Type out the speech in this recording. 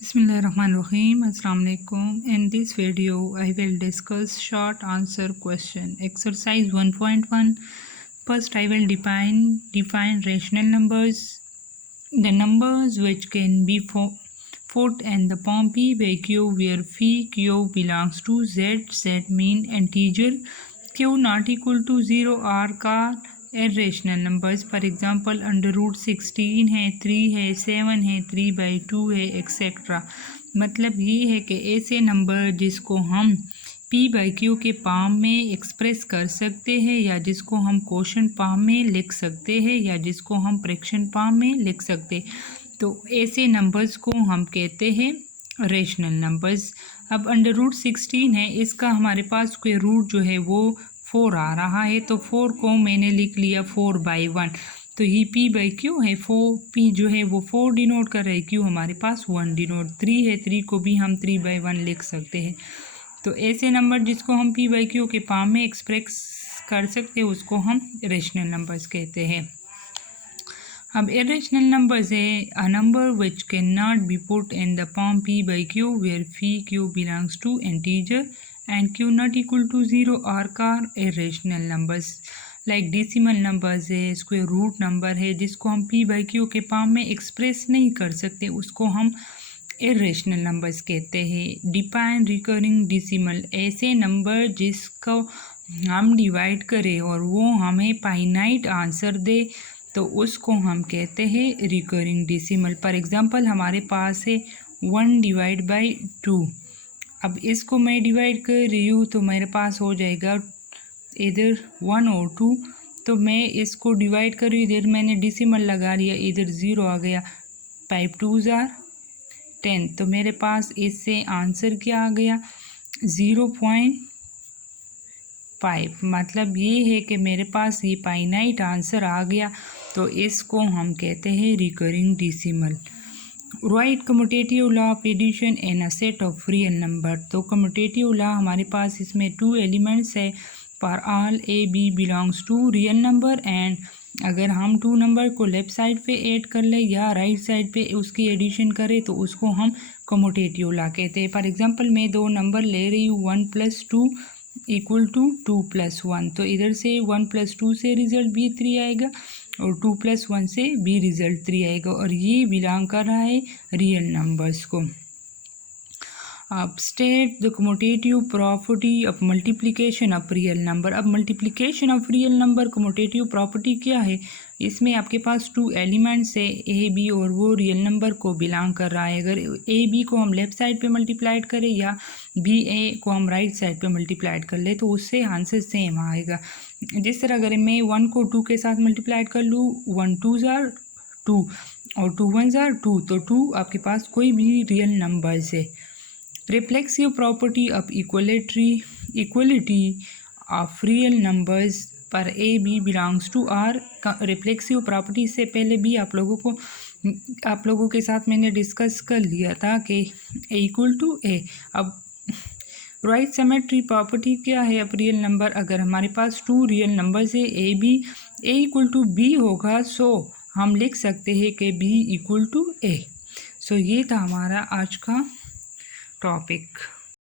Bismillahirrahmanirrahim. Assalamu alaikum. In this video, I will discuss short answer question. Exercise 1.1. First, I will define rational numbers. The numbers which can be put in the form p by q, where phi q belongs to z. Z mean integer. Q not equal to 0 are called irrational numbers. For example, under root 16 है, 3 है, 7 है, 3/2 है, etcetera. मतलब ये है कि ऐसे number जिसको हम p बाई क्यू के फॉर्म में एक्सप्रेस कर सकते हैं, या जिसको हम क्वोशंट फॉर्म में लिख सकते हैं, या जिसको हम फ्रैक्शन फॉर्म में लिख सकते हैं, तो ऐसे नंबर्स को हम कहते हैं रेशनल नंबर्स। अब अंडर रूट 16 है, इसका हमारे पास स्क्वायर रूट जो है वो 4 आ रहा है, तो 4 को मैंने लिख लिया 4/1। तो ये p बाई क्यू है, 4p जो है वो 4 डिनोट कर रहा है, q हमारे पास 1 डिनोट। 3 है, 3 को भी हम 3/1 लिख सकते हैं। तो ऐसे नंबर जिसको हम p बाई क्यू के फॉर्म में एक्सप्रेस कर सकते हैं उसको हम रेशनल नंबर्स कहते हैं। अब इरेशनल नंबर्स है a number which can not be put in the form p by q, where p q belongs to integer and q not equal to 0 are called irrational numbers. Like decimal numbers है, square root number है, जिसको हम p by Q के form में express नहीं कर सकते, उसको हम इरेशनल नंबर्स कहते हैं। डिफाइन रिकरिंग डेसिमल, ऐसे नंबर जिसको हम डिवाइड करें और वो हमें फाइनाइट आंसर दे, तो उसको हम कहते हैं रिकरिंग डेसिमल। फॉर एग्जांपल हमारे पास है 1/2। अब इसको मैं डिवाइड कर रही हूँ तो मेरे पास हो जाएगा इधर 1 और 2, तो मैं इसको डिवाइड कर रही हूँ, इधर मैंने डेसिमल लगा लिया, इधर 0 आ गया, 5 2s are 10। तो मेरे पास इससे आंसर क्या आ गया 0.5। मतलब ये है कि मेरे पास ये फाइनाइट आंसर आ गया, तो इसको हम कहते हैं recurring decimal. Right commutative law of addition in a set of real number. तो कम्यूटेटिव लॉ हमारे पास इसमें 2 एलिमेंट्स है, for all a b belongs to real number, and अगर हम 2 नंबर को लेफ़्ट साइड पे ऐड कर ले या राइट साइड पे उसकी एडिशन करें तो उसको हम कम्यूटेटिव लॉ कहते हैं। फॉर एग्जांपल मैं 2 नंबर ले रही हूँ, 1 + 2 = 2 + 1, तो इधर से 1 + 2 से रिज़ल्ट भी 3 आएगा और 2 + 1 से भी रिज़ल्ट 3 आएगा, और ये बिलोंग कर रहा है रियल नंबर्स को। अब state the commutative property of multiplication of real number. अब multiplication of real number commutative property क्या है, इसमें आपके पास 2 एलिमेंट्स है ए बी, और वो रियल नंबर को बिलोंग कर रहा है। अगर ए बी को हम लेफ़्ट साइड पे मल्टीप्लाइड करें या बी ए को हम राइट साइड पे मल्टीप्लाइड कर ले, तो उससे आंसर सेम आएगा। जिस तरह अगर मैं 1 को 2 के साथ मल्टीप्लाइड कर लूँ, 1 2s are 2 और 2 1s are 2, तो 2 आपके पास कोई भी रियल नंबर्स है। Reflexive property of equality of real numbers पर a b belongs to R. Reflexive property से पहले भी आप लोगों के साथ मैंने डिस्कस कर लिया था कि ए = ए। अब राइट सिमेट्री प्रॉपर्टी क्या है अब रियल नंबर, अगर हमारे पास 2 रियल नंबर्स है ए बी, ए = बी होगा, सो हम लिख सकते हैं कि बी = ए। सो ये था हमारा आज का टॉपिक।